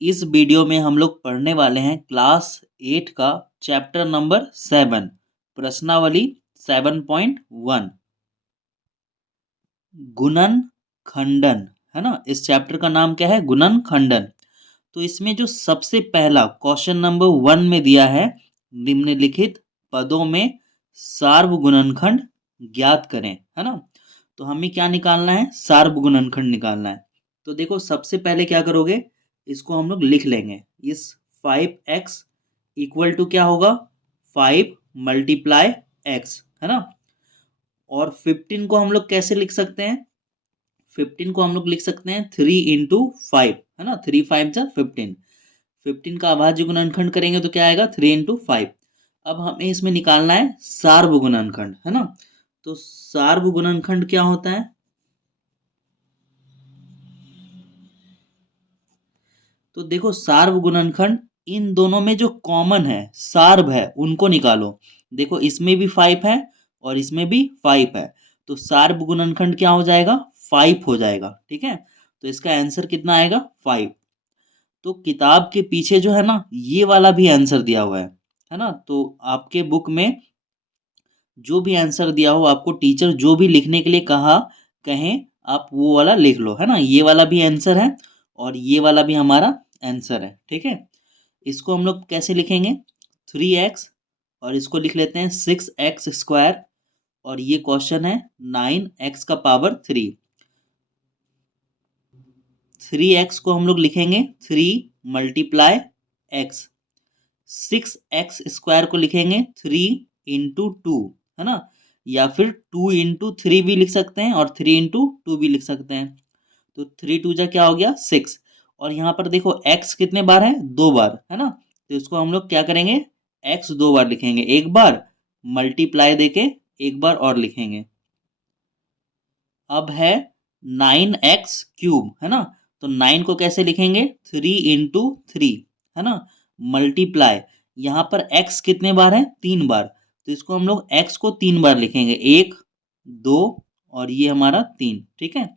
इस वीडियो में हम लोग पढ़ने वाले हैं क्लास 8 का चैप्टर नंबर 7 प्रश्नावली 7.1 गुणन खंडन। है ना, इस चैप्टर का नाम क्या है? गुणन खंडन। तो इसमें जो सबसे पहला क्वेश्चन नंबर 1 में दिया है, निम्नलिखित पदों में सार्वगुणनखंड ज्ञात करें। है ना, तो हमें क्या निकालना है? सार्वगुणनखंड निकालना है। तो देखो, सबसे पहले क्या करोगे, इसको हम लोग लिख लेंगे। इस 5x इक्वल टू क्या होगा? 5 मल्टीप्लाई x। है ना, और 15 को हम लोग कैसे लिख सकते हैं? 15 को हम लोग लिख सकते हैं 3 into 5। है ना, 3 5 जा 15। 15 का अभाज्य गुणनखंड करेंगे तो क्या आएगा? 3 into 5। अब हमें इसमें निकालना है सार्वगुणनखंड। है ना, तो सार्वगुणनखंड क्या होता है? तो देखो, सार्वगुणनखंड इन दोनों में जो कॉमन है, सार्व है, उनको निकालो। देखो, इसमें भी 5 है और इसमें भी 5 है, तो सार्वगुणनखंड क्या हो जाएगा? 5 हो जाएगा। ठीक है, तो इसका आंसर कितना आएगा? 5। तो किताब के पीछे जो है ना, ये वाला भी आंसर दिया हुआ है ना, तो आपके बुक में जो भी आंसर दिया हो, आपको टीचर जो भी लिखने के लिए कहें, आप वो वाला लिख लो। है ना, ये वाला भी आंसर है और ये वाला भी हमारा आंसर है। ठीक है, इसको हम लोग कैसे लिखेंगे? 3x और इसको लिख लेते हैं 6x² और ये क्वेश्चन है 9x⁻³ 3x को हम लोग लिखेंगे 3 × x। 6x² को लिखेंगे 3 into 2। है ना, या फिर 2 into 3 भी लिख सकते हैं और 3 into 2 भी लिख सकते हैं। तो 3 2 जा क्या हो गया? 6। और यहाँ पर देखो, x कितने बार है? 2 बार। है ना, तो इसको हम लोग क्या करेंगे? x 2 बार लिखेंगे, एक बार मल्टीप्लाई देके एक बार और लिखेंगे। अब है 9x³ है ना, तो 9 को कैसे लिखेंगे? 3 into 3। है ना, मल्टीप्लाई, यहाँ पर x कितने बार है? 3 बार, तो इसको हम लोग x को 3 बार लिखेंगे, 1 2 और ये हमारा 3। ठीक है,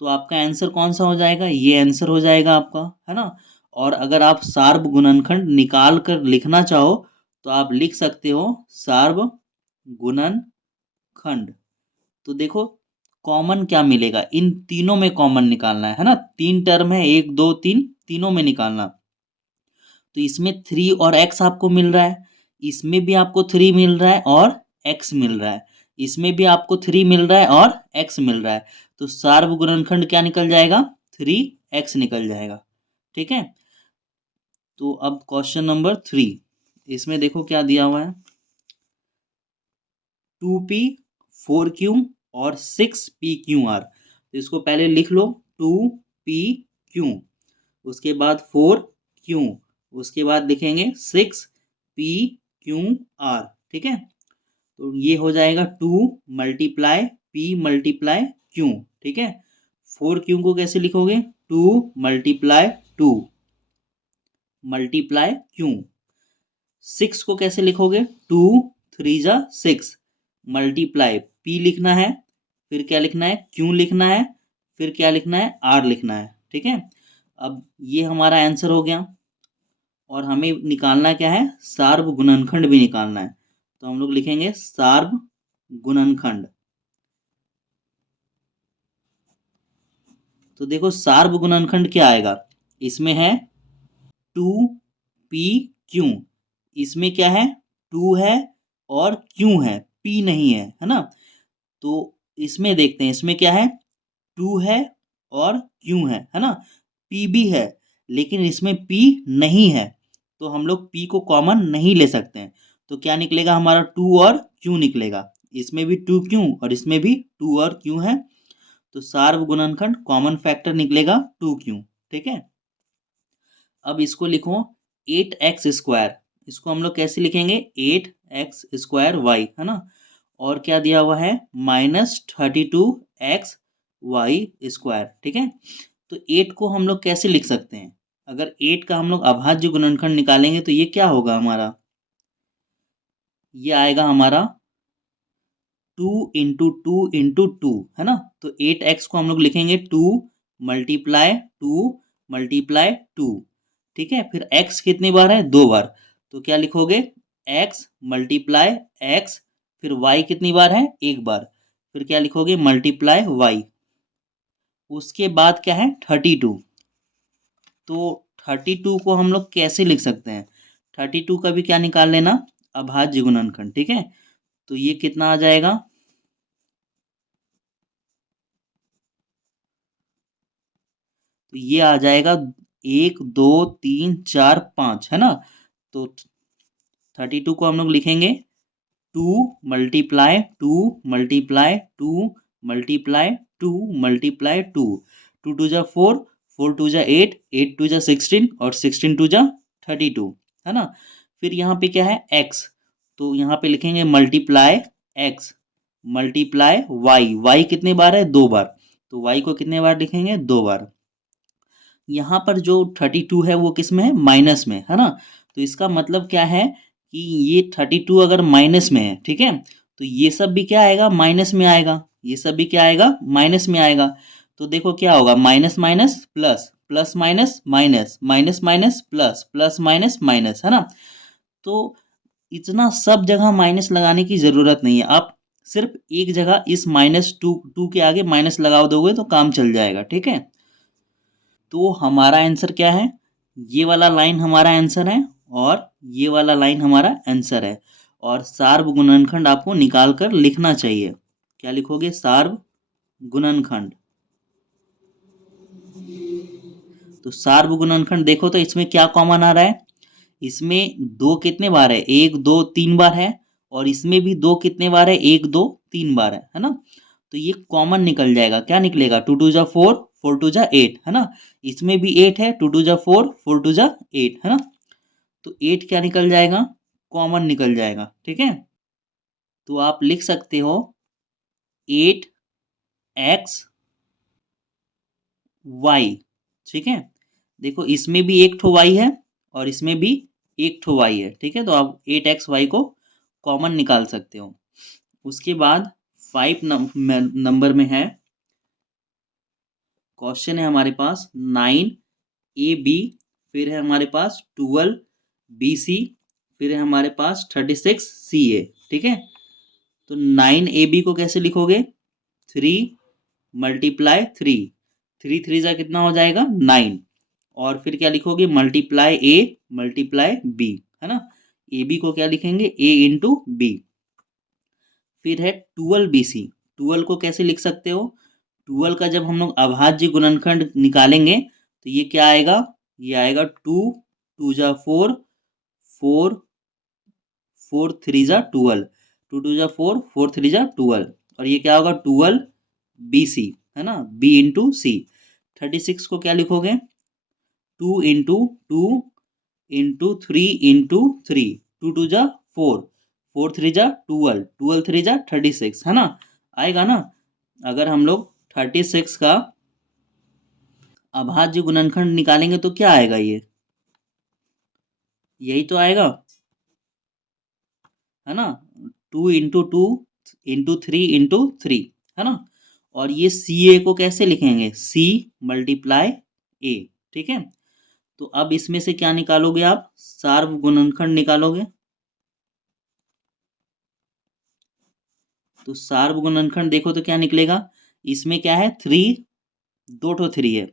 तो आपका आंसर कौन सा हो जाएगा? ये आंसर हो जाएगा आपका। है ना, और अगर आप सार्व गुणनखंड निकाल कर लिखना चाहो तो आप लिख सकते हो सार्व गुणनखंड। तो देखो, कॉमन क्या मिलेगा? इन तीनों में कॉमन निकालना है ना, 3 टर्म है, 1 2 3, तीनों में निकालना। तो इसमें 3 और x आपको मिल रहा है, इसमें भी आपको 3 मिल रहा है और x मिल रहा है, इसमें भी आपको 3 मिल रहा है और x मिल रहा है, तो सार्वगुणनखंड क्या निकल जाएगा? 3x निकल जाएगा। ठीक है, तो अब क्वेश्चन नंबर 3, इसमें देखो क्या दिया हुआ है। 2p 4q और 6pqr। तो इसको पहले लिख लो, 2pq, उसके बाद 4q, उसके बाद लिखेंगे 6pqr। ठीक है, तो ये हो जाएगा 2 × p × q। ठीक है, 4q को कैसे लिखोगे? 2 × 2 × q। 6 को कैसे लिखोगे? 2 3 जा 6 मल्टीप्लाई p लिखना है, फिर क्या लिखना है? q लिखना है, फिर क्या लिखना है? r लिखना है। ठीक है, अब ये हमारा आंसर हो गया और हमें निकालना क्या है? सार्व गुणनखंड भी निकालना है, तो हम लोग लिखेंगे सार्व गुणनखंड। तो देखो, सार्व गुणनखंड क्या आएगा? इसमें है 2pq, इसमें क्या है? 2 है और q है, p नहीं है। है ना, तो इसमें देखते हैं, इसमें क्या है? 2 है और q है ना, p भी है, लेकिन इसमें p नहीं है, तो हम लोग p को कॉमन नहीं ले सकते हैं। तो क्या निकलेगा हमारा? 2 और q निकलेगा, इसमें भी 2q और इसमें भी 2 और q है, तो सार्व गुणनखंड कॉमन फैक्टर निकलेगा 2q। ठीक है, अब इसको लिखो 8x²। इसको हम लोग कैसे लिखेंगे? 8x²y। है ना, और क्या दिया हुआ है? -32xy²। ठीक है, तो 8 को हम लोग कैसे लिख सकते हैं? अगर 8 का हम लोग अभाज्य गुणनखंड निकालेंगे तो ये क्या होगा हमारा? ये आएगा हमारा 2 × 2 × 2। है ना, तो 8x को हम लोग लिखेंगे 2 × 2 × 2। ठीक है। फिर x कितनी बार है, 2 बार, तो क्या लिखोगे, x मल्टीप्लाई x, फिर y कितनी बार है, 1 बार, फिर क्या लिखोगे, मल्टीप्लाई y। उसके बाद क्या है, 32। तो 32 को हम लोग कैसे लिख सकते हैं, 32 का भी क्या निकाल लेना, अभाज्य गुणनखंड, ठीक है। तो ये कितना आ जाएगा, तो ये आ जाएगा 1 2 3 4 5, है ना। तो 32 को हम लोग लिखेंगे 2 टू टू जा 4, 4 टू जा 8, 8 टू जा 16 और 16 टू जा 32, है ना। फिर यहाँ पे क्या है, x, तो यहाँ पे लिखेंगे मल्टीप्लाई x मल्टीप्लाई y कितने बार है, 2 बार, तो y को कितने बार लिखेंगे, 2 बार। यहाँ पर जो 32 है वो किस में है, माइनस में, है ना। तो इसका मतलब क्या है कि ये 32 अगर माइनस में है, ठीक है, तो ये सब भी क्या आएगा, माइनस में आएगा, ये सब भी क्या आएगा, माइनस में आएगा। तो देखो क्या होगा, minus minus plus, plus minus minus, minus minus plus, plus minus minus, है ना। तो इतना सब जगह माइनस लगाने की ज़रूरत नहीं है, आप सिर्फ एक जगह इस -2 के आगे माइनस लगा दोगे तो काम चल जाएगा, ठीक है। तो हमारा आंसर क्या है, ये वाला लाइन हमारा आंसर है और ये वाला लाइन हमारा आंसर है। और सार्व गुणनखंड आपको निकाल कर लिखना चाहिए। क्या लिखोगे, सार्व गुणनखंड। तो सार्व गुणनखंड देखो तो इसमें क्या कॉमन आ रहा है, इसमें दो कितने बार है, 1 2 3 बार है, और इसमें भी दो कितने बार है, 1 2 3 बार है ना। तो ये कॉमन निकल जाएगा, क्या निकलेगा, 2 टू जा 4, 4 टू जा 8, है ना। इसमें भी 8 है, 2 टू जा 4, 4 टू जा 8, है ना। तो 8 क्या निकल जाएगा, कॉमन निकल जाएगा, ठीक है। तो आप लिख सकते हो 8x y, ठीक है। देखो इसमें भी एक ठो y है और इसमें भी एक ठो y है, ठीक है। तो आप 8xy को कॉमन निकाल सकते हो। उसके बाद 5 नंबर में है, क्वेश्चन है हमारे पास 9ab, फिर है हमारे पास 12bc, फिर है हमारे पास 36ca, ठीक है। तो 9ab को कैसे लिखोगे, 3 × 3, 3 3 जा कितना हो जाएगा, 9, और फिर क्या लिखोगे, मल्टीप्लाई a मल्टीप्लाई b, है ना। ए बी को क्या लिखेंगे, a इंटू बी। फिर है 12bc, 12 को कैसे लिख सकते हो, 12 का जब हम लोग अभाज्य गुणनखंड निकालेंगे तो ये क्या आएगा, ये आएगा 2 2 जा 4, 4 4 3 जा 12, 2 2 जा 4, 4 3 जा 12, और ये क्या होगा, 12bc, है ना, b इंटू सी। 36 को क्या लिखोगे, 2 इंटू 2 इंटू 3 इंटू 3, 2 2 जा 4, 4 3 जा 12, 12 3 जा 36, है ना। आएगा ना। अगर हम लोग 36 का अभाज्य गुणनखंड निकालेंगे तो क्या आएगा, ये यही तो आएगा, है ना। 2 इंटू 2 इंटू 3 इंटू 3, है ना। और ये सी ए को कैसे लिखेंगे, सी मल्टीप्लाई ए, ठीक है। तो अब इसमें से क्या निकालोगे आप, सार्व गुणनखंड निकालोगे। तो सार्व गुणनखंड देखो तो क्या निकलेगा, इसमें क्या है, 3, 2 ठो 3 है,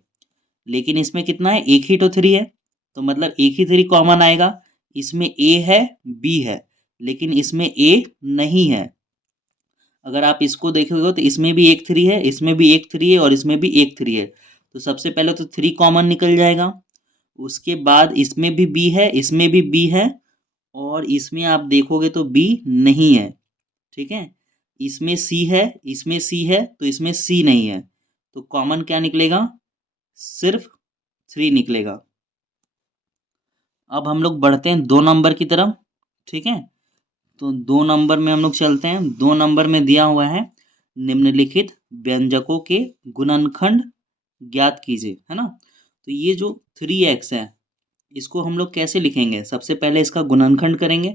लेकिन इसमें कितना है, एक ही तो 3 है, तो मतलब एक ही 3 कॉमन आएगा। इसमें ए है, बी है, लेकिन इसमें ए नहीं है। अगर आप इसको देखोगे तो इसमें भी एक 3 है, इसमें भी एक 3 है, और इसमें भी एक 3 है। तो सबसे पहले तो 3 कॉमन निकल जाएगा। उसके बाद इसमें भी बी है, इसमें भी बी है, और इसमें आप देखोगे तो बी नहीं है, ठीक है। इसमें सी है, इसमें सी है, तो इसमें सी नहीं है। तो कॉमन क्या निकलेगा, सिर्फ 3 निकलेगा। अब हम लोग बढ़ते हैं 2 नंबर की तरफ, ठीक है। तो 2 नंबर में हम लोग चलते हैं। 2 नंबर में दिया हुआ है, निम्नलिखित व्यंजकों के गुणनखंड ज्ञात कीजिए, है ना। तो ये जो 3x है, इसको हम लोग कैसे लिखेंगे, सबसे पहले इसका गुणनखंड करेंगे।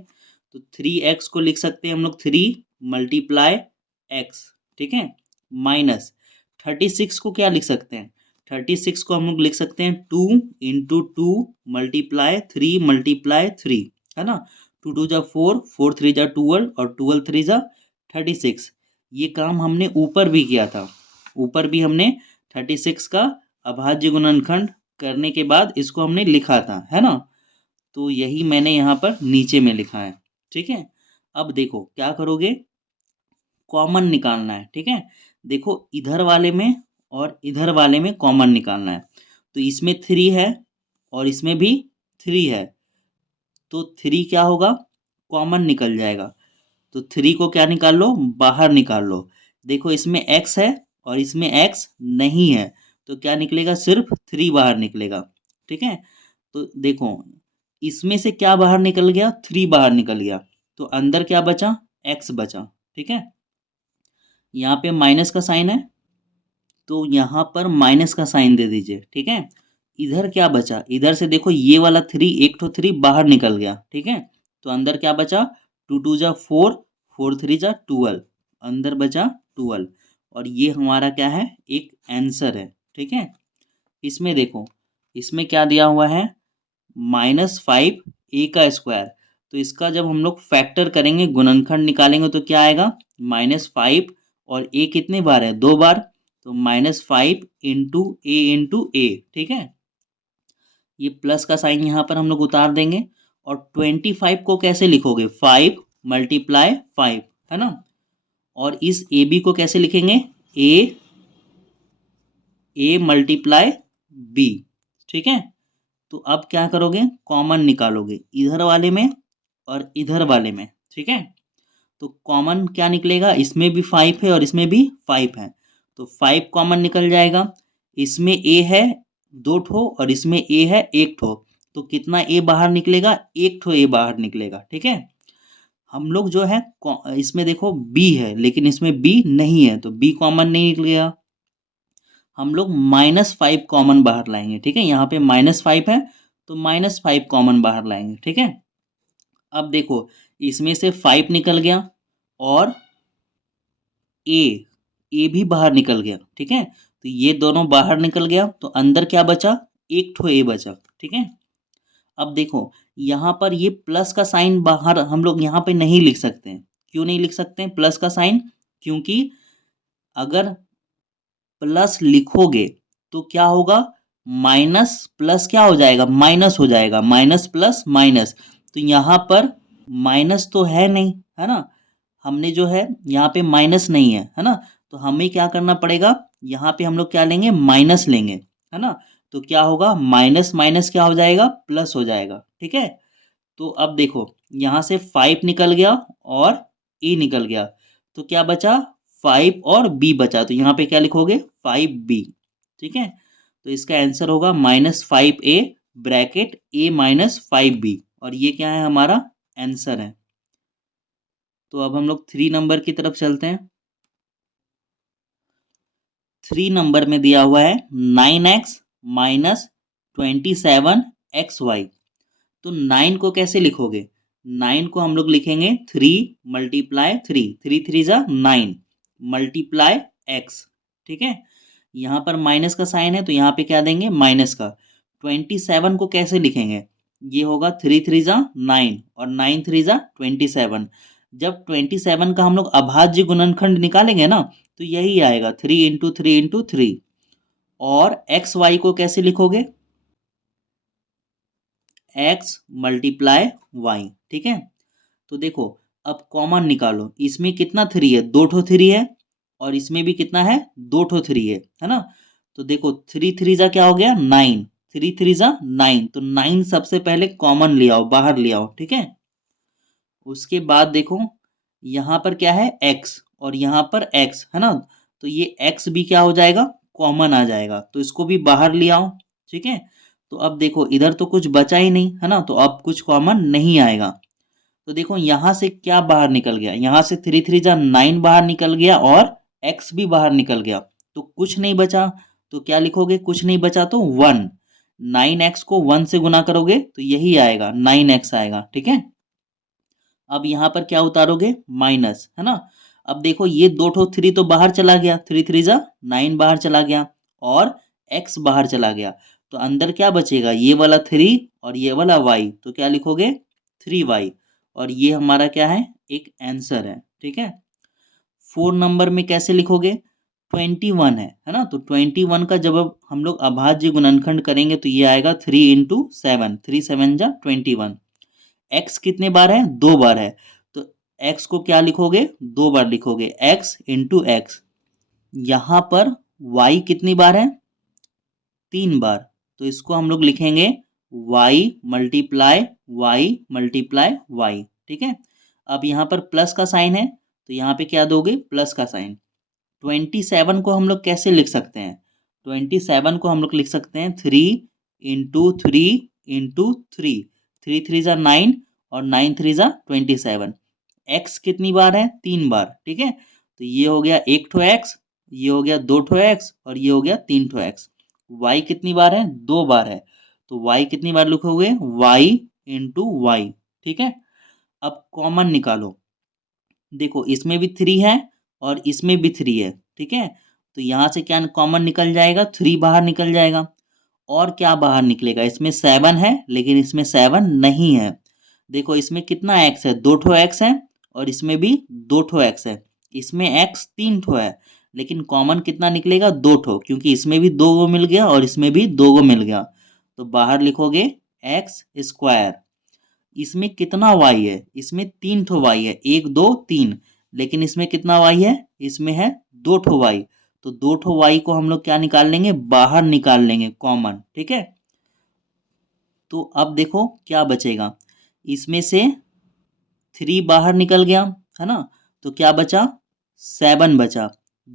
तो 3x को लिख सकते हैं हम लोग 3 × x, ठीक है, माइनस 36 को क्या लिख सकते हैं, 36 को हम लोग लिख सकते हैं 2 × 2 मल्टीप्लाई 3 है ना। 2 2 जा 4, 4 3 जा 12 और 12 3 जा 36। ये काम हमने ऊपर भी किया था, ऊपर भी हमने 36 का अभाज्य गुणनखंड करने के बाद इसको हमने लिखा था, है ना। तो यही मैंने यहाँ पर नीचे में लिखा है, ठीक है। अब देखो क्या करोगे, कॉमन निकालना है, ठीक है। देखो इधर वाले में और इधर वाले में कॉमन निकालना है। तो इसमें 3 है और इसमें भी 3 है, तो 3 क्या होगा, कॉमन निकल जाएगा। तो 3 को क्या निकाल लो, बाहर निकाल लो। देखो इसमें x है और इसमें x नहीं है, तो क्या निकलेगा, सिर्फ 3 बाहर निकलेगा, ठीक है। तो देखो इसमें से क्या बाहर निकल गया, 3 बाहर निकल गया, तो अंदर क्या बचा, x बचा, ठीक है। यहाँ पे माइनस का साइन है, तो यहाँ पर माइनस का साइन दे दीजिए, ठीक है। इधर क्या बचा, इधर से देखो ये वाला 3, एक ठो 3 बाहर निकल गया, ठीक है। तो अंदर क्या बचा, 2 2 जा 4, 4 3 जा 12, अंदर बचा 12। और ये हमारा क्या है, एक आंसर है, ठीक है। इसमें देखो, इसमें क्या दिया हुआ है, -5 a का स्क्वायर। तो इसका जब हम लोग फैक्टर करेंगे, गुणनखंड निकालेंगे, तो क्या आएगा, -5 और a कितने बार है, 2 बार, तो -5 × a, ठीक है। ये प्लस का साइन यहाँ पर हम लोग उतार देंगे। और 25 को कैसे लिखोगे, 5 × 5, है ना। और इस ए बी को कैसे लिखेंगे, ए मल्टीप्लाई बी, ठीक है। तो अब क्या करोगे, कॉमन निकालोगे इधर वाले में और इधर वाले में, ठीक है। तो कॉमन क्या निकलेगा, इसमें भी 5 है और इसमें भी 5 है, तो 5 कॉमन निकल जाएगा। इसमें ए है 2 ठो और इसमें ए है 1 ठो, तो कितना ए बाहर निकलेगा, 1 ठो ए बाहर निकलेगा, ठीक है। हम लोग जो है इसमें देखो बी है, लेकिन इसमें बी नहीं है, तो बी कॉमन नहीं निकलेगा। हम लोग -5 कॉमन बाहर लाएंगे, ठीक है। यहाँ पे -5 है, तो -5 कॉमन बाहर लाएंगे, ठीक है। अब देखो इसमें से 5 निकल गया और ए ए भी बाहर निकल गया, ठीक है। तो ये दोनों बाहर निकल गया, तो अंदर क्या बचा, एक ठो ए बचा, ठीक है। अब देखो यहाँ पर ये प्लस का साइन बाहर हम लोग यहाँ पे नहीं लिख सकते हैं। क्यों नहीं लिख सकते हैं प्लस का साइन, क्योंकि अगर प्लस लिखोगे तो क्या होगा, माइनस प्लस क्या हो जाएगा, माइनस हो जाएगा, माइनस प्लस माइनस। तो यहाँ पर माइनस तो है नहीं, है ना। हमने जो है यहाँ पे माइनस नहीं है ना। तो हमें क्या करना पड़ेगा, यहाँ पे हम लोग क्या लेंगे, माइनस लेंगे, है ना। तो क्या होगा, माइनस माइनस क्या हो जाएगा, प्लस हो जाएगा, ठीक है। तो अब देखो यहाँ से 5 निकल गया और ए निकल गया, तो क्या बचा, 5 और बी बचा। तो यहाँ पे क्या लिखोगे, 5b, ठीक है। तो इसका आंसर होगा -5a ब्रैकेट a -5b, और ये क्या है, हमारा आंसर है। तो अब हम लोग 3 नंबर की तरफ चलते हैं। 3 नंबर में दिया हुआ है 9x - 27xy। तो 9 को कैसे लिखोगे, 9 को हम लोग लिखेंगे 3 × 3, 3 3 जा 9 मल्टीप्लाई x, ठीक है। यहाँ पर माइनस का साइन है, तो यहाँ पे क्या देंगे, माइनस का। 27 को कैसे लिखेंगे, ये होगा 3 3 जा 9 और 9 3 जा 27। जब 27 का हम लोग अभाज्य गुणनखंड निकालेंगे ना, तो यही आएगा 3 × 3 × 3। और एक्स वाई को कैसे लिखोगे, x × y, ठीक है। तो देखो अब कॉमन निकालो, इसमें कितना 3 है, 2 ठो 3 है, और इसमें भी कितना है, 2 ठो 3 है ना। तो देखो 3 3 जा क्या हो गया, 9, 3 3 जा 9, तो 9 सबसे पहले कॉमन ले आओ, बाहर ले आओ, ठीक है। उसके बाद देखो यहाँ पर क्या है, x और यहाँ पर x, है ना। तो ये x भी क्या हो जाएगा, कॉमन आ जाएगा, तो इसको भी बाहर ले आओ, ठीक है। तो अब देखो इधर तो कुछ बचा ही नहीं, है ना, तो अब कुछ कॉमन नहीं आएगा। तो देखो यहाँ से क्या बाहर निकल गया, यहाँ से 3 3 जा 9 बाहर निकल गया और x भी बाहर निकल गया, तो कुछ नहीं बचा। तो क्या लिखोगे, कुछ नहीं बचा तो 1, 9x को 1 से गुना करोगे तो यही आएगा, 9x आएगा, ठीक है। अब यहाँ पर क्या उतारोगे, माइनस, है ना। अब देखो ये 2 ठो 3 तो बाहर चला गया, 3 3 जा 9 बाहर चला गया, और x बाहर चला गया तो अंदर क्या बचेगा, ये वाला 3 और ये वाला y, तो क्या लिखोगे 3y, और ये हमारा क्या है, एक आंसर है। ठीक है, 4 नंबर में कैसे लिखोगे, 21 है ना, तो 21 का जब अब हम लोग अभाज्य गुणनखंड करेंगे तो ये आएगा 3 × 7, 3 7 जा 21। x कितने बार है, 2 बार है, तो x को क्या लिखोगे, 2 बार लिखोगे, x × x। यहाँ पर y कितनी बार है, 3 बार, तो इसको हम लोग लिखेंगे y मल्टीप्लाई y। ठीक है, अब यहाँ पर प्लस का साइन है तो यहाँ पे क्या दोगे, प्लस का साइन। 27 को हम लोग कैसे लिख सकते हैं, 27 को हम लोग लिख सकते हैं 3 × 3 × 3, 3 3 जा 9 और 9 3 जा 27। x कितनी बार है, 3 बार। ठीक है, तो ये हो गया 1 x, ये हो गया 2 x और ये हो गया 3 x। y कितनी बार है, 2 बार है, तो y कितनी बार लिखोगे, y × y। ठीक है, अब कॉमन निकालो, देखो इसमें भी 3 है और इसमें भी 3 है। ठीक है, तो यहाँ से क्या कॉमन निकल जाएगा, 3 बाहर निकल जाएगा, और क्या बाहर निकलेगा, इसमें 7 है लेकिन इसमें 7 नहीं है। देखो इसमें कितना x है, 2 x है, और इसमें भी 2 x है, इसमें x 3 है, लेकिन कॉमन कितना निकलेगा, 2, क्योंकि इसमें भी 2 मिल गया और इसमें भी 2 मिल गया, तो बाहर लिखोगे x²। इसमें कितना y है, इसमें 3 y है, 1 2 3, लेकिन इसमें कितना y है, इसमें है 2 y, तो 2 y को हम लोग क्या निकाल लेंगे, बाहर निकाल लेंगे कॉमन। ठीक है, तो अब देखो क्या बचेगा, इसमें से 3 बाहर निकल गया है ना, तो क्या बचा, 7 बचा,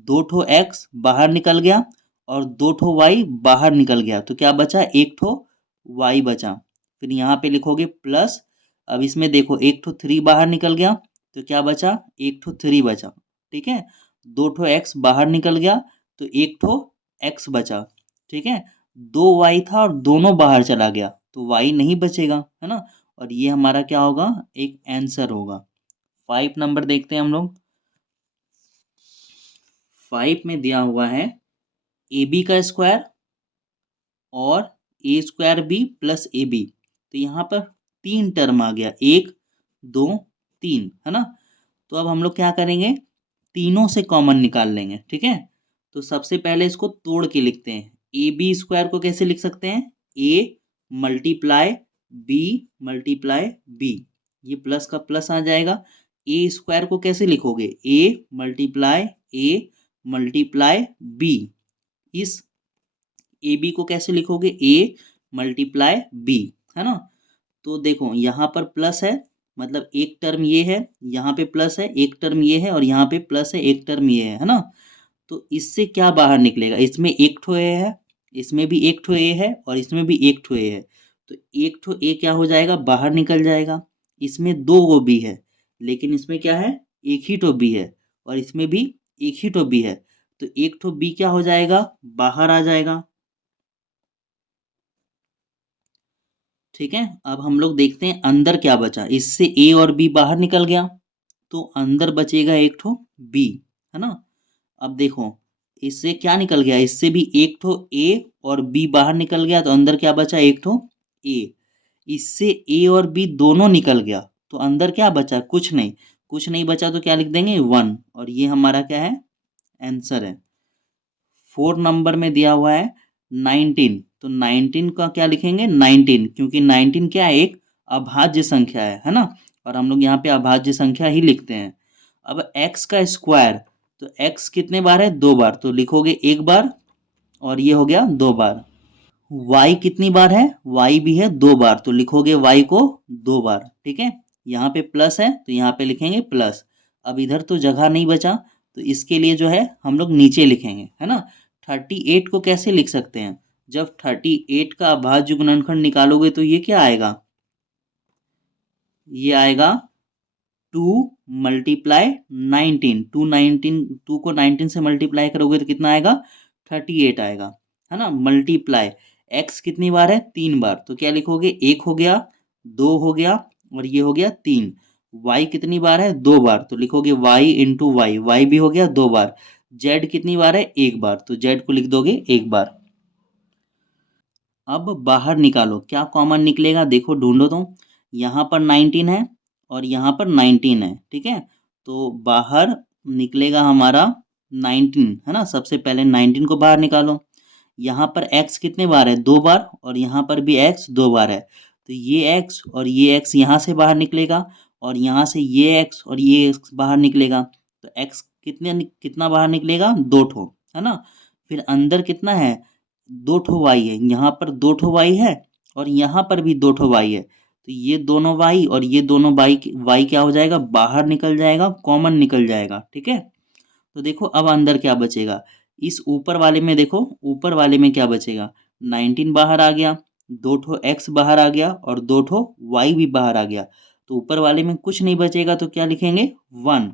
2 x बाहर निकल गया और 2 y बाहर निकल गया, तो क्या बचा, 1 y बचा। फिर यहाँ पे लिखोगे प्लस, अब इसमें देखो 3 बाहर निकल गया तो क्या बचा, 3 बचा। ठीक है, 2 x बाहर निकल गया तो 1 x बचा। ठीक है, 2y था और दोनों बाहर चला गया तो y नहीं बचेगा, है ना, और ये हमारा क्या होगा, एक आंसर होगा। 5 नंबर देखते हैं हम लोग। 5 में दिया हुआ है AB का स्क्वायर और A² प्लस AB, तो यहाँ पर 3 टर्म आ गया, 1 2 3, है ना, तो अब हम लोग क्या करेंगे, तीनों से कॉमन निकाल लेंगे। ठीक है, तो सबसे पहले इसको तोड़ के लिखते हैं, AB² को कैसे लिख सकते हैं, A × B, ये प्लस का प्लस आ जाएगा। A² को कैसे लिखोगे, A × B, इस AB को कैसे लिखोगे, A × B, है ना, तो देखो यहाँ पर प्लस है, मतलब एक टर्म ये है, यहाँ पे प्लस है, एक टर्म ये है, और यहाँ पे प्लस है, एक टर्म ये है ना, तो इससे क्या बाहर निकलेगा, इसमें एक ठो ए है, इसमें भी एक ठो ए है, और इसमें भी एक ठो ए है, तो एक ठो ए क्या हो जाएगा, बाहर निकल जाएगा। इसमें 2 गो बी है, लेकिन इसमें क्या है, एक ही ठो बी है, और इसमें भी एक ही ठो बी है, तो एक ठो बी क्या हो जाएगा, बाहर आ जाएगा। ठीक है, अब हम लोग देखते हैं अंदर क्या बचा, इससे ए और बी बाहर निकल गया तो अंदर बचेगा एक ठो बी, है ना। अब देखो इससे क्या निकल गया, इससे भी एक ठो ए और बी बाहर निकल गया तो अंदर क्या बचा, एक ठो ए। इससे ए और बी दोनों निकल गया तो अंदर क्या बचा, कुछ नहीं, कुछ नहीं बचा तो क्या लिख देंगे, 1, और ये हमारा क्या है, आंसर है। 4 नंबर में दिया हुआ है 19, तो 19 का क्या लिखेंगे, 19, क्योंकि 19 क्या है, एक अभाज्य संख्या है ना, और हम लोग यहाँ पे अभाज्य संख्या ही लिखते हैं। अब x का स्क्वायर, तो x कितने बार है, 2 बार, तो लिखोगे 1 बार, और ये हो गया 2 बार। y कितनी बार है, y भी है 2 बार, तो लिखोगे y को 2 बार। ठीक है, यहाँ पे प्लस है तो यहाँ पे लिखेंगे प्लस। अब इधर तो जगह नहीं बचा तो इसके लिए जो है हम लोग नीचे लिखेंगे, है ना। 38 को कैसे लिख सकते हैं, जब 38 का अभाज्य गुणनखंड निकालोगे तो ये क्या आएगा, ये आएगा 2 × 19, 2 को 19 से मल्टीप्लाई करोगे तो कितना आएगा, 38 आएगा, है ना। मल्टीप्लाई x कितनी बार है, 3 बार, तो क्या लिखोगे, 1 हो गया, 2 हो गया, और ये हो गया 3। y कितनी बार है, 2 बार, तो लिखोगे y × y, y भी हो गया 2 बार। z कितनी बार है, 1 बार, तो z को लिख दोगे 1 बार। अब बाहर निकालो, क्या कॉमन निकलेगा देखो, ढूंढो तो। यहाँ पर 19 है और यहाँ पर 19 है, ठीक है। तो बाहर निकलेगा हमारा 19, है ना। सबसे पहले 19 को बाहर निकालो। यहाँ पर x कितने बार है, 2 बार, और यहाँ पर भी x 2 बार है। तो ये x और ये x यहाँ से बाहर निकलेगा, और यहाँ से ये x और ये x बाहर निकलेगा। तो x कितना बाहर निकलेगा, 2 ठो, है ना। फिर अंदर कितना है, 2 ठो y है। यहाँ पर 2 ठो y है और यहाँ पर भी 2 ठो y है। तो ये दोनों y और ये दोनों y क्या हो जाएगा, बाहर निकल जाएगा, कॉमन निकल जाएगा, ठीक है। तो देखो अब अंदर क्या बचेगा, इस ऊपर वाले में देखो, ऊपर वाले में क्या बचेगा, 19 बाहर आ गया, 2 ठो x बाहर आ गया और 2 ठो y भी बाहर आ गया। तो ऊपर वाले में कुछ नहीं बचेगा, तो क्या लिखेंगे, 1।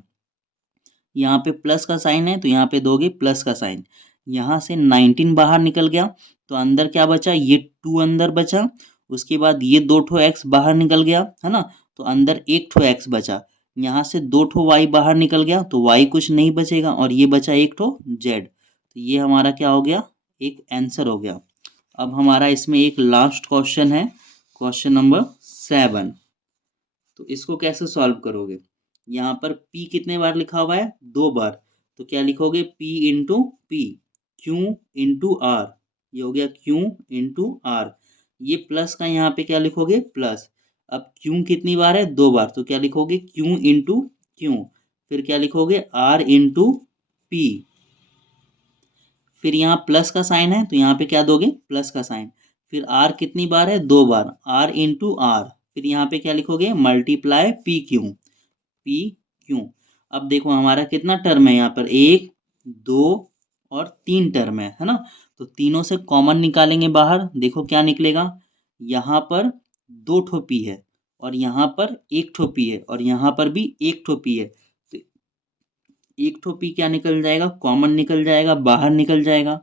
यहाँ पे प्लस का साइन है तो यहाँ पे दोगे प्लस का साइन। यहाँ से 19 बाहर निकल गया, तो अंदर क्या बचा, ये 2 अंदर बचा। उसके बाद ये 2 ठो x बाहर निकल गया, है ना। तो अंदर 1 ठो x बचा। यहाँ से 2 ठो y बाहर निकल गया, तो y कुछ नहीं बचेगा, और ये बचा 1 ठो z। तो ये हमारा क्या हो गया, एक आंसर हो गया। अब हमारा इसमें एक लास्ट क्वेश्चन है, क्वेश्चन नंबर 7। तो इसको कैसे सॉल्व करोगे, यहाँ पर p कितने बार लिखा हुआ है, 2 बार। तो क्या लिखोगे, p into p, q into are. ये हो गया q इंटू आर। ये प्लस का यहाँ पे क्या लिखोगे, प्लस। अब q कितनी बार है, 2 बार, तो क्या लिखोगे, q इंटू क्यू। फिर क्या लिखोगे, r इंटू पी। फिर यहाँ प्लस का साइन है तो यहाँ पे क्या दोगे, प्लस का साइन। फिर आर कितनी बार है, 2 बार, आर इंटू आर। फिर यहाँ पे क्या लिखोगे, multiply P Q, P Q. अब देखो हमारा कितना टर्म है यहाँ पर, 1, 2 और 3 टर्म है ना। तो तीनों से कॉमन निकालेंगे बाहर, देखो क्या निकलेगा। यहाँ पर 2 ठो p है और यहाँ पर 1 ठो p है और यहाँ पर भी 1 ठो p है। तो 1 ठो p क्या निकल जाएगा, कॉमन निकल जाएगा, बाहर निकल जाएगा।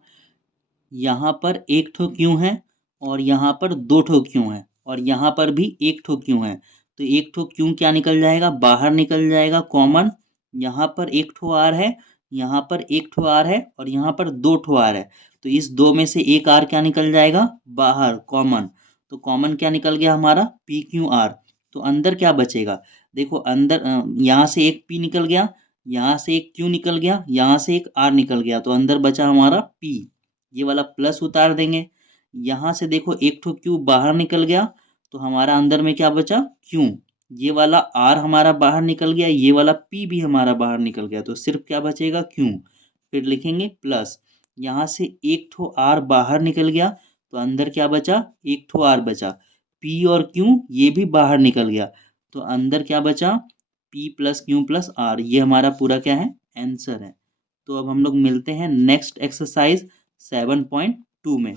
यहाँ पर 1 ठो क्यों है और यहाँ पर 2 ठो क्यों है और यहाँ पर भी 1 ठो क्यों है। तो 1 ठो क्यों क्या निकल जाएगा, बाहर निकल जाएगा, कॉमन। यहाँ पर 1 ठो आर है, यहाँ पर 1 ठो आर है और यहाँ पर 2 ठो आर है। तो इस दो में से एक आर क्या निकल जाएगा, बाहर, कॉमन। तो कॉमन क्या निकल गया हमारा, पी क्यू आर। तो अंदर क्या बचेगा, देखो अंदर यहाँ से एक पी निकल गया, यहाँ से एक क्यू निकल गया, यहाँ से एक आर निकल गया, तो अंदर बचा हमारा पी। ये वाला प्लस उतार देंगे। यहाँ से देखो 1 ठो क्यू बाहर निकल गया, तो हमारा अंदर में क्या बचा, क्यू। ये वाला आर हमारा बाहर निकल गया, ये वाला पी भी हमारा बाहर निकल गया, तो सिर्फ क्या बचेगा, क्यू। फिर लिखेंगे प्लस। यहाँ से 1 ठो आर बाहर निकल गया, तो अंदर क्या बचा, 1 ठो आर बचा। पी और क्यू ये भी बाहर निकल गया, तो अंदर क्या बचा, p plus q plus r. ये हमारा पूरा क्या है, आंसर है। तो अब हम लोग मिलते हैं नेक्स्ट एक्सरसाइज 7.2 में।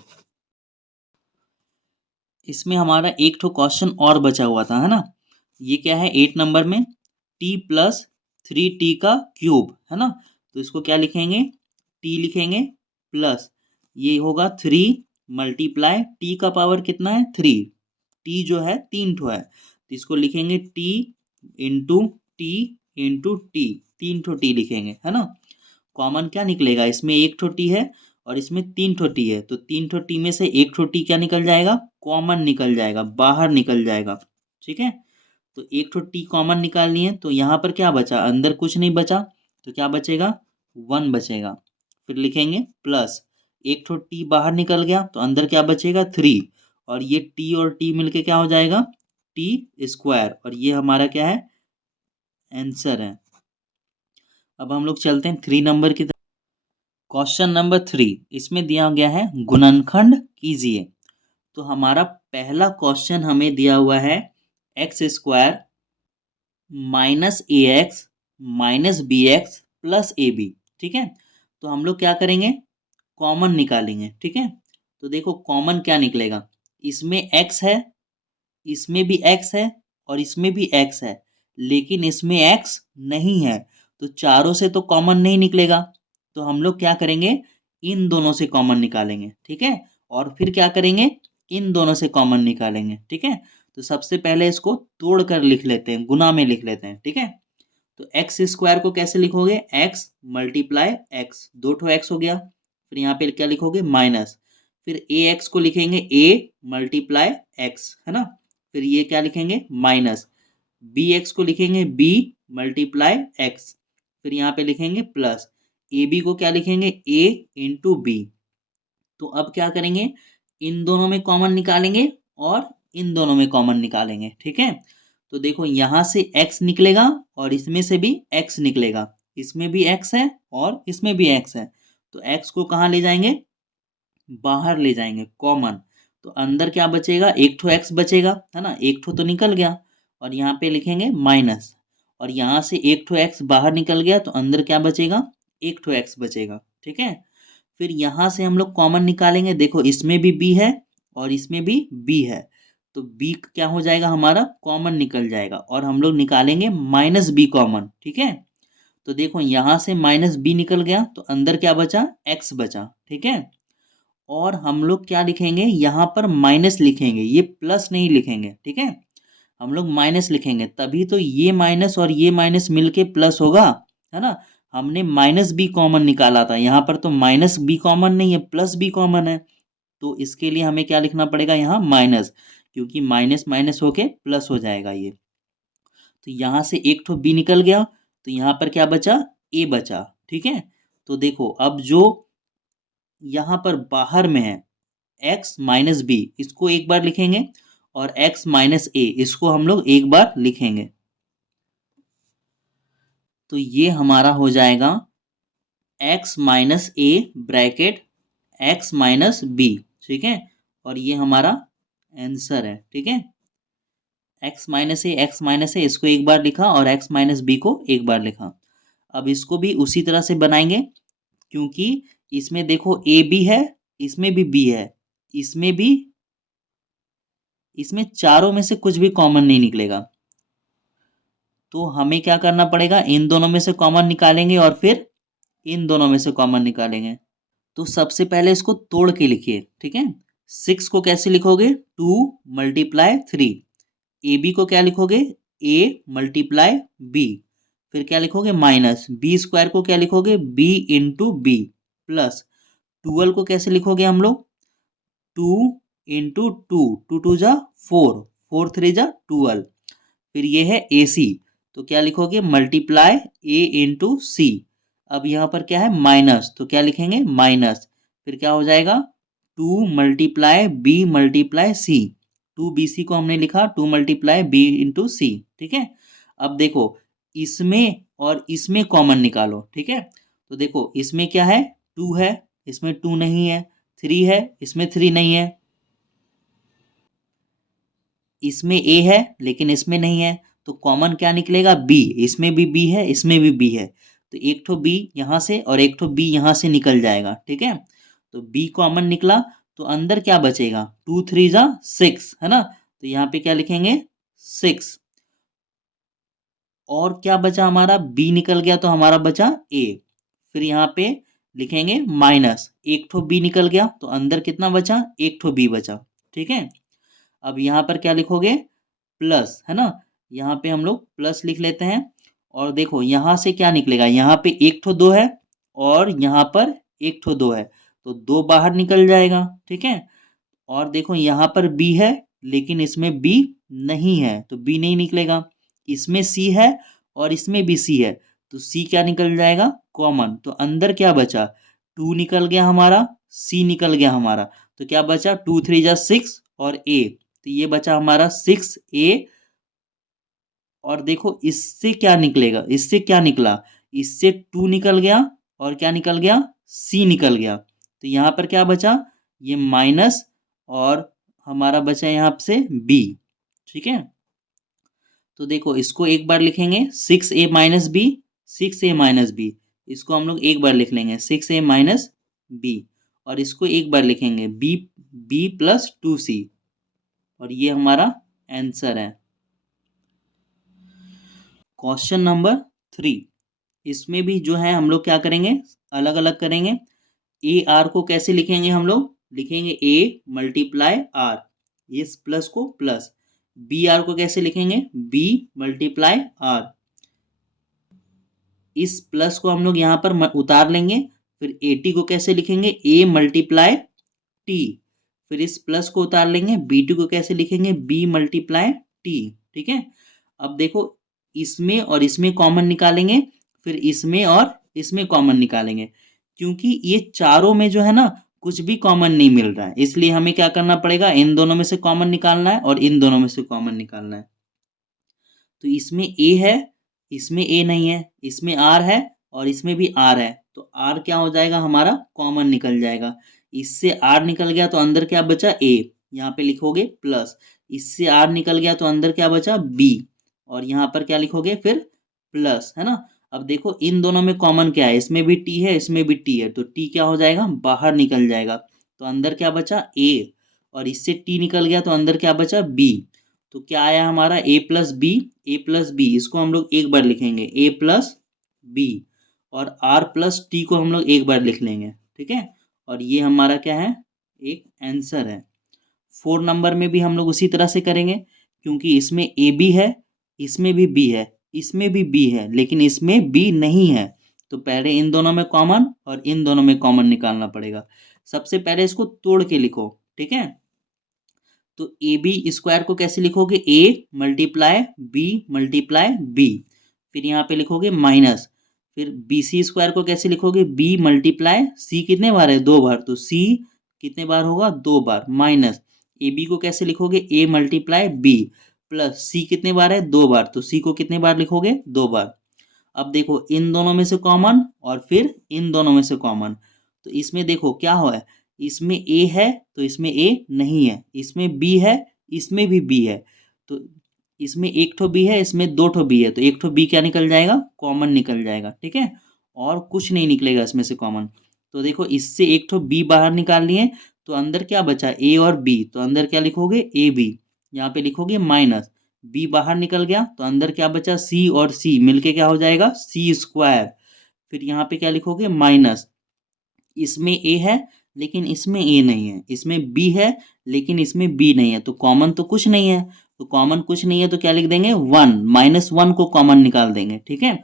इसमें हमारा 1 ठो क्वेश्चन और बचा हुआ था, है ना। ये क्या है, 8 नंबर में, t+3t का क्यूब, है ना। तो इसको क्या लिखेंगे, t लिखेंगे प्लस, ये होगा 3 मल्टीप्लाई t का पावर कितना है, 3। t जो है 3 ठो है, तो इसको लिखेंगे t into T into T, 3 ठो t लिखेंगे, है ना। कॉमन क्या निकलेगा, इसमें 1 ठो t है और इसमें 3 ठो t है, तो 3 ठो t में से 1 ठो t क्या निकल जाएगा, कॉमन निकल जाएगा, बाहर निकल जाएगा, ठीक है। तो 1 ठो t कॉमन निकाल लिए, तो यहाँ पर क्या बचा, अंदर कुछ नहीं बचा, तो क्या बचेगा, 1 बचेगा। फिर लिखेंगे प्लस, 1 ठो t बाहर निकल गया, तो अंदर क्या बचेगा, 3। और ये t और t मिलके क्या हो जाएगा, t², और ये हमारा क्या है, आंसर है। अब हम लोग चलते हैं 3 नंबर की। क्वेश्चन नंबर 3, इसमें दिया गया है गुणनखंड कीजिए। तो हमारा पहला क्वेश्चन हमें दिया हुआ है x² minus AX minus BX plus AB, ठीक है। तो हम लोग क्या करेंगे, कॉमन निकालेंगे, ठीक है। तो देखो कॉमन क्या निकलेगा, इसमें x है, इसमें भी x है और इसमें भी x है, लेकिन इसमें x नहीं है, तो चारों से तो कॉमन नहीं निकलेगा। तो हम लोग क्या करेंगे, इन दोनों से कॉमन निकालेंगे, ठीक है। और फिर क्या करेंगे, इन दोनों से कॉमन निकालेंगे, ठीक है। तो सबसे पहले इसको तोड़ कर लिख लेते हैं, गुना में लिख लेते हैं, ठीक है। तो x² को कैसे लिखोगे, x मल्टीप्लाई x, 2 ठो x हो गया। फिर यहाँ पे क्या लिखोगे, माइनस। फिर ए एक्स को लिखेंगे ए मल्टीप्लाई एक्स, है ना। फिर ये क्या लिखेंगे माइनस, बी एक्स को लिखेंगे बी मल्टीप्लाई एक्स, फिर यहाँ पे लिखेंगे प्लस, ए बी को क्या लिखेंगे ए इंटू बी। तो अब क्या करेंगे, इन दोनों में कॉमन निकालेंगे और इन दोनों में कॉमन निकालेंगे, ठीक है। तो देखो यहाँ से x निकलेगा और इसमें से भी x निकलेगा, इसमें भी x है और इसमें भी x है, तो x को कहाँ ले जाएंगे, बाहर ले जाएंगे कॉमन। तो अंदर क्या बचेगा, एक ठो x बचेगा, है ना, एक ठो तो निकल गया, और यहाँ पे लिखेंगे माइनस, और यहाँ से एक ठो x बाहर निकल गया तो अंदर क्या बचेगा, एक ठो x बचेगा, ठीक है। फिर यहाँ से हम लोग कॉमन निकालेंगे, देखो इसमें भी b है और इसमें भी b है, तो b क्या हो जाएगा हमारा, कॉमन निकल जाएगा, और हम लोग निकालेंगे माइनस b कॉमन, ठीक है। तो देखो यहाँ से माइनस b निकल गया तो अंदर क्या बचा, x बचा, ठीक है। और हम लोग क्या लिखेंगे, यहाँ पर माइनस लिखेंगे, ये प्लस नहीं लिखेंगे, ठीक है। हम लोग माइनस लिखेंगे, तभी तो ये माइनस और ये माइनस मिलके प्लस होगा, है ना। हमने माइनस बी कॉमन निकाला था, यहाँ पर तो माइनस बी कॉमन नहीं है, प्लस बी कॉमन है, तो इसके लिए हमें क्या लिखना पड़ेगा यहाँ माइनस, क्योंकि माइनस माइनस होके प्लस हो जाएगा ये। तो यहाँ से एक ठो बी निकल गया, तो यहाँ पर क्या बचा, ए बचा, ठीक है। तो देखो अब जो यहाँ पर बाहर में है x माइनस बी, इसको एक बार लिखेंगे, और x माइनस ए इसको हम लोग एक बार लिखेंगे, तो ये हमारा हो जाएगा x minus A bracket x minus B, ठीक है। और ये हमारा आंसर है, ठीक है। x माइनस ए इसको एक बार लिखा और x माइनस बी को एक बार लिखा। अब इसको भी उसी तरह से बनाएंगे, क्योंकि इसमें देखो ए बी है, इसमें भी बी है, इसमें भी, इसमें चारों में से कुछ भी कॉमन नहीं निकलेगा, तो हमें क्या करना पड़ेगा, इन दोनों में से कॉमन निकालेंगे और फिर इन दोनों में से कॉमन निकालेंगे। तो सबसे पहले इसको तोड़ के लिखिए, ठीक है। 6 को कैसे लिखोगे, 2 मल्टीप्लाई 3, ए बी को क्या लिखोगे, ए मल्टीप्लाई बी, फिर क्या लिखोगे माइनस, बी स्क्वायर को क्या लिखोगे, बी इंटू बी, प्लस 12 को कैसे लिखोगे हम लोग, 2 इंटू टू, टू टू जा 4, 4 3 जा 12, फिर ये है ए सी, तो क्या लिखोगे मल्टीप्लाई ए इंटू सी। अब यहाँ पर क्या है माइनस, तो क्या लिखेंगे माइनस, फिर क्या हो जाएगा 2 multiply B multiply C, 2 B C को हमने लिखा 2 मल्टीप्लाई बी इंटू सी, ठीक है। अब देखो इसमें और इसमें कॉमन निकालो, ठीक है। तो देखो इसमें क्या है, 2 है, इसमें 2 नहीं है, 3 है, इसमें 3 नहीं है, इसमें ए है लेकिन इसमें नहीं है, तो कॉमन क्या निकलेगा बी, इसमें भी बी है, इसमें भी बी है, तो एक ठो बी यहाँ से और एक ठो बी यहाँ से निकल जाएगा, ठीक है। तो बी कॉमन निकला, तो अंदर क्या बचेगा, 2 3 जा 6, है ना, तो यहाँ पे क्या लिखेंगे 6, और क्या बचा हमारा, बी निकल गया तो हमारा बचा ए, फिर यहाँ पे लिखेंगे माइनस, एक ठो बी निकल गया तो अंदर कितना बचा, एक ठो बी बचा, ठीक है। अब यहाँ पर क्या लिखोगे प्लस, है ना, यहाँ पे हम लोग प्लस लिख लेते हैं, और देखो यहाँ से क्या निकलेगा, यहाँ पे एक ठो दो है और यहाँ पर एक ठो दो है, तो दो बाहर निकल जाएगा, ठीक है। और देखो यहाँ पर बी है लेकिन इसमें बी नहीं है, तो बी नहीं निकलेगा, इसमें सी है और इसमें भी सी है, तो सी क्या निकल जाएगा कॉमन, तो अंदर क्या बचा, 2 निकल गया हमारा, सी निकल गया हमारा, तो क्या बचा 2 3 जा 6 और ए, तो ये बचा हमारा 6 ए। और देखो इससे क्या निकलेगा, इससे क्या निकला, इससे 2 निकल गया और क्या निकल गया, सी निकल गया, तो यहाँ पर क्या बचा, ये माइनस, और हमारा बचा यहाँ से बी, ठीक है। तो देखो इसको एक बार लिखेंगे 6 ए माइनस बी, 6 ए माइनस बी, इसको हम लोग एक बार लिख लेंगे 6 ए माइनस बी, और इसको एक बार लिखेंगे बी, बी प्लस 2 सी, और ये हमारा आंसर है। क्वेश्चन नंबर 3, इसमें भी जो है हम लोग क्या करेंगे, अलग अलग करेंगे। ए आर को कैसे लिखेंगे, हम लोग लिखेंगे ए मल्टीप्लाई आर, इस प्लस को प्लस, बी आर को कैसे लिखेंगे बी मल्टीप्लाई आर, इस प्लस को हम लोग यहाँ पर उतार लेंगे, फिर 80 को कैसे लिखेंगे ए मल्टीप्लाई टी, फिर इस प्लस को उतार लेंगे, B2 को कैसे लिखेंगे, B मल्टीप्लाई टी, ठीक है। अब देखो इसमें और इसमें कॉमन निकालेंगे, फिर इसमें और इसमें कॉमन निकालेंगे, क्योंकि ये चारों में जो है ना कुछ भी कॉमन नहीं मिल रहा है, इसलिए हमें क्या करना पड़ेगा, इन दोनों में से कॉमन निकालना है और इन दोनों में से कॉमन निकालना है। तो इसमें ए है, इसमें ए नहीं है, इसमें आर है और इसमें भी आर है, तो आर क्या हो जाएगा हमारा, कॉमन निकल जाएगा। इससे आर निकल गया तो अंदर क्या बचा, ए, यहाँ पे लिखोगे प्लस, इससे आर निकल गया तो अंदर क्या बचा, बी, और यहाँ पर क्या लिखोगे फिर प्लस, है ना। अब देखो इन दोनों में कॉमन क्या है, इसमें भी टी है, इसमें भी टी है, तो टी क्या हो जाएगा, बाहर निकल जाएगा, तो अंदर क्या बचा, ए, और इससे टी निकल गया तो अंदर क्या बचा, बी। तो क्या आया हमारा, ए प्लस बी, ए प्लस बी, इसको हम लोग एक बार लिखेंगे ए प्लस बी, और आर प्लस टी को हम लोग एक बार लिख लेंगे, ठीक है। और ये हमारा क्या है, एक आंसर है। 4 नंबर में भी हम लोग उसी तरह से करेंगे, क्योंकि इसमें ए बी है, इसमें भी बी है, इसमें भी बी है, लेकिन इसमें बी नहीं है, तो पहले इन दोनों में कॉमन और इन दोनों में कॉमन निकालना पड़ेगा। सबसे पहले इसको तोड़ के लिखो, ठीक है। तो ए बी स्क्वायर को कैसे लिखोगे, A multiply B multiply B, फिर यहाँ पे लिखोगे माइनस, फिर बी सी स्क्वायर को कैसे लिखोगे, बी मल्टीप्लाई सी, कितने बार है, 2 बार, तो सी कितने बार होगा, 2 बार, माइनस ए बी को कैसे लिखोगे, ए मल्टीप्लाई बी, प्लस सी कितने बार है, 2 बार, तो सी को कितने बार लिखोगे, 2 बार। अब देखो इन दोनों में से कॉमन और फिर इन दोनों में से कॉमन, तो इसमें देखो क्या हो है, इसमें ए है तो इसमें ए नहीं है, इसमें बी है, इसमें भी बी है, तो इसमें एक ठो बी है, इसमें 2 ठो बी है, तो एक ठो बी क्या निकल जाएगा, कॉमन निकल जाएगा, ठीक है। और कुछ नहीं निकलेगा इसमें से कॉमन। तो देखो इससे एक ठो बी बाहर निकाल लिए, तो अंदर क्या बचा, ए और बी, तो अंदर क्या लिखोगे, ए बी, यहाँ पे लिखोगे माइनस, बी बाहर निकल गया तो अंदर क्या बचा, सी, और सी मिलके क्या हो जाएगा, सी स्क्वायर, फिर यहाँ पे क्या लिखोगे, माइनस, इसमें ए है लेकिन इसमें ए नहीं है, इसमें बी है लेकिन इसमें बी नहीं है, तो कॉमन तो कुछ नहीं है, तो कॉमन कुछ नहीं है तो क्या लिख देंगे, 1, -1 को कॉमन निकाल देंगे, ठीक है।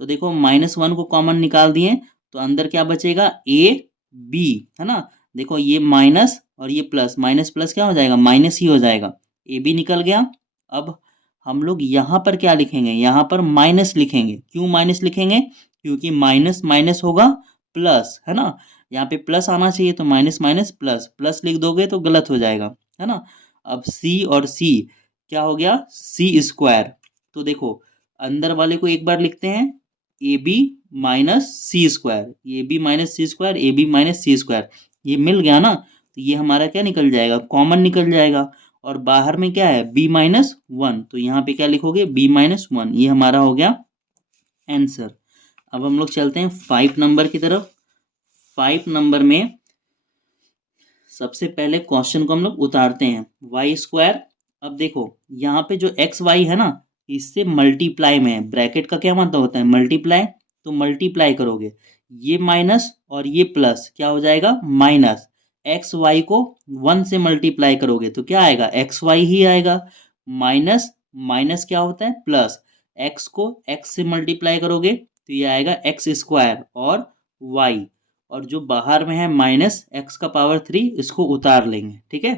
तो देखो -1 को कॉमन निकाल दिए, तो अंदर क्या बचेगा, ए बी, है ना। देखो ये माइनस और ये प्लस, माइनस प्लस क्या हो जाएगा, माइनस ही हो जाएगा, ए बी निकल गया। अब हम लोग यहाँ पर क्या लिखेंगे, यहाँ पर माइनस लिखेंगे, क्यों माइनस लिखेंगे, क्योंकि माइनस माइनस होगा प्लस, है ना, यहाँ पे प्लस आना चाहिए, तो माइनस माइनस प्लस, प्लस लिख दोगे तो गलत हो जाएगा, है ना। अब सी और सी क्या हो गया, सी स्क्वायर, तो देखो अंदर वाले को एक बार लिखते हैं, a b minus c square, a b minus c square, a b minus c square, ये मिल गया ना, तो ये हमारा क्या निकल जाएगा, कॉमन निकल जाएगा, और बाहर में क्या है, b-1, तो यहाँ पे क्या लिखोगे, b-1, ये हमारा हो गया आंसर। अब हम लोग चलते हैं 5 नंबर की तरफ। 5 नंबर में सबसे पहले क्वेश्चन को हम लोग उतारते हैं, वाई स्क्वायर। अब देखो यहाँ पे जो एक्स वाई है ना, इससे मल्टीप्लाई में है, ब्रैकेट का क्या मतलब होता है, मल्टीप्लाई, तो मल्टीप्लाई करोगे, ये माइनस और ये प्लस क्या हो जाएगा, माइनस, एक्स वाई को 1 से मल्टीप्लाई करोगे तो क्या आएगा, एक्स वाई ही आएगा, माइनस माइनस क्या होता है, प्लस, एक्स को एक्स से मल्टीप्लाई करोगे तो ये आएगा एक्स स्क्वायर और वाई, और जो बाहर में है -x⁻³ इसको उतार लेंगे, ठीक है।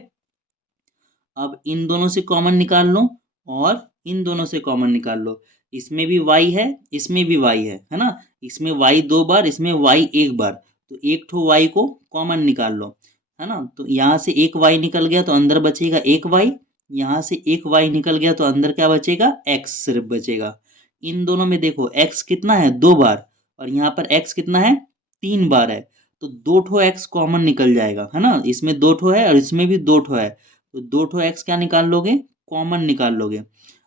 अब इन दोनों से कॉमन निकाल लो और इन दोनों से कॉमन निकाल लो, इसमें भी y है, इसमें भी y है ना, इसमें y 2 बार, इसमें y 1 बार, तो एक ठो y को कॉमन निकाल लो, है ना। तो यहाँ से एक y निकल गया तो अंदर बचेगा एक y, यहाँ से एक y निकल गया तो अंदर क्या बचेगा, x सिर्फ बचेगा। इन दोनों में देखो x कितना है, 2 बार, और यहाँ पर x कितना है, 3 बार है, तो 2 ठो x कॉमन निकल जाएगा, है ना, इसमें 2 ठो है और इसमें भी 2 ठो है, तो 2 ठो x क्या निकाल लोगे, कॉमन निकाल लोगे।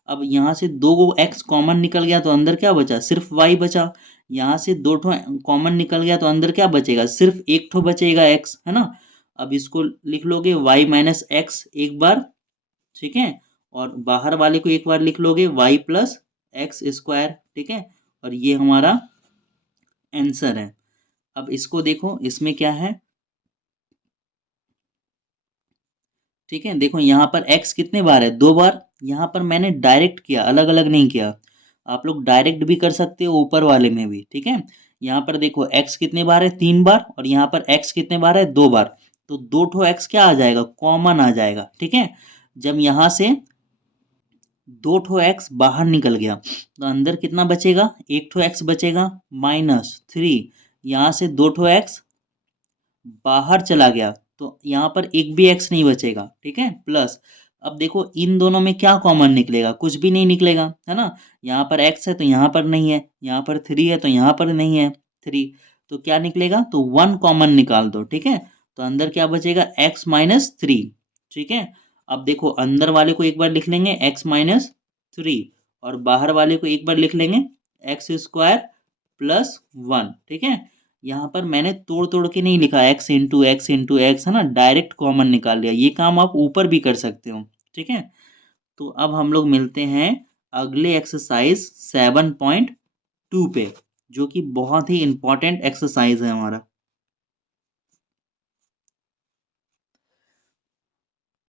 अब यहाँ से 2 x कॉमन निकल गया तो अंदर क्या बचा, सिर्फ y बचा, यहाँ से 2 ठो कॉमन निकल गया तो अंदर क्या बचेगा, सिर्फ एक ठो बचेगा x, है ना। अब इसको लिख लोगे y-x 1 बार, ठीक है, और बाहर वाले को एक बार लिख लोगे y+x², ठीक है, और ये हमारा आंसर है। अब इसको देखो इसमें क्या है, ठीक है, देखो यहाँ पर x कितने बार है, 2 बार, यहाँ पर मैंने डायरेक्ट किया, अलग अलग नहीं किया, आप लोग डायरेक्ट भी कर सकते हो ऊपर वाले में भी, ठीक है। यहाँ पर देखो x कितने बार है, 3 बार, और यहाँ पर x कितने बार है, 2 बार, तो 2 ठो x क्या आ जाएगा, कॉमन आ जाएगा। ठीक है, जब यहाँ से 2 ठो x बाहर निकल गया तो अंदर कितना बचेगा, 1 ठो x बचेगा, -3। यहाँ से 2 ठो x बाहर चला गया तो यहाँ पर एक भी x नहीं बचेगा। ठीक है, प्लस अब देखो इन दोनों में क्या कॉमन निकलेगा, कुछ भी नहीं निकलेगा, है ना। यहाँ पर x है तो यहाँ पर नहीं है, यहाँ पर 3 है तो यहाँ पर नहीं है 3, तो क्या निकलेगा, तो 1 कॉमन निकाल दो। ठीक है, तो अंदर क्या बचेगा, x-3। ठीक है, अब देखो अंदर वाले को एक बार लिख लेंगे x-3 और बाहर वाले को एक बार लिख लेंगे x² + 1। ठीक है, यहाँ पर मैंने तोड़ तोड़ के नहीं लिखा, x × x × x, है ना, डायरेक्ट कॉमन निकाल लिया। ये काम आप ऊपर भी कर सकते हो। ठीक है, तो अब हम लोग मिलते हैं अगले एक्सरसाइज 7.2 पे, जो कि बहुत ही इंपॉर्टेंट एक्सरसाइज है हमारा।